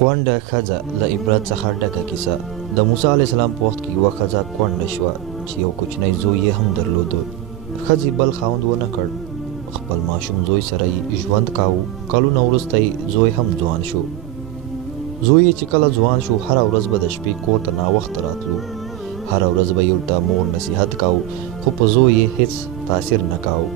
کونډه ښځه له عبرت څخه ډکه کیسه. د موسی علیه السلام په وخت کې یوه ښځه کونډه شوه چې یو کوچنی زوی یې هم درلوده. ښځې بل خاوند ونه کړ. خپل ماشوم زوی سره یې ژوند کاوه. کلونه وروسته یې زوی هم ځوان شو. زوی یې چې کله ځوان شو، هره ورځ به د شپې کور ته ناوخته راتلو. هره ورځ به یې ورته مور نصیحت کاوه، خو په زوی یې هیڅ تاثیر نه کاوه.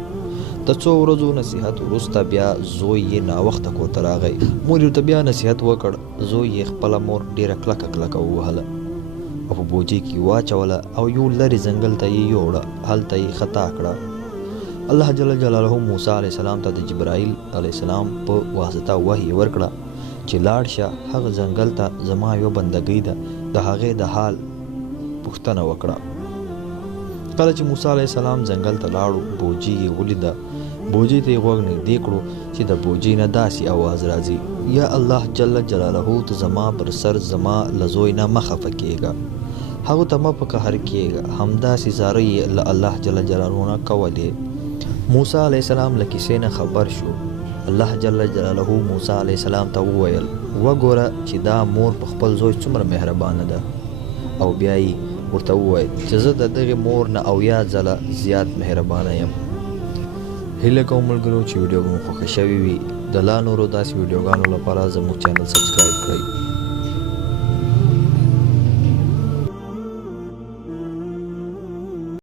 د څو ورځو نصیحت وروسته بیا زوی یې ناوخته کور ته راغی. مور یې ورته بیا نصیحت وکړ. زوی یې خپله مور ډېره کلکه ووهله او په بوجۍ کې واچوله او یو لرې ځنګل ته یې یوړه. هلته یې خطا کړه. الله جل جلاله موسی علیه السلام ته د جبرائیل علیه السلام په واسطه وحی ورکړه چې لاړ شه، هغه ځنګل ته زما یوه بندګۍ ده، د هغې د حال پوښتنه وکړه. کله چې موسی علیه السلام ځنګل ته لاړو، بوجۍ یې ولیده. بوجۍ ته یې غوږ نږدې کړو چې د بوجۍ نه داسې اواز راځي: یا الله جل جلاله، ته زما پر سر زما له زوی نه مه خفه کېږه، هغو ته مه په قهر کېږه. همداسې زارۍ یې له الله جل جلاله نه کولې. موسی علیه السلام له کیسې نه خبر شو. الله جل جلاله موسی علیه السلام ته وویل: وګوره چې دا مور په خپل زوی څومره مهربانه ده. او بیا یې ورته وویل چې زه د دغې مور نه 80 ځله زیات مهربانه یم. هیله کوم ملګرو چې ویډیو مو خوښه شوې وي. د لا نورو داسې ویډیوګانو لپاره زموږ چینل سبسکرایب کړئ.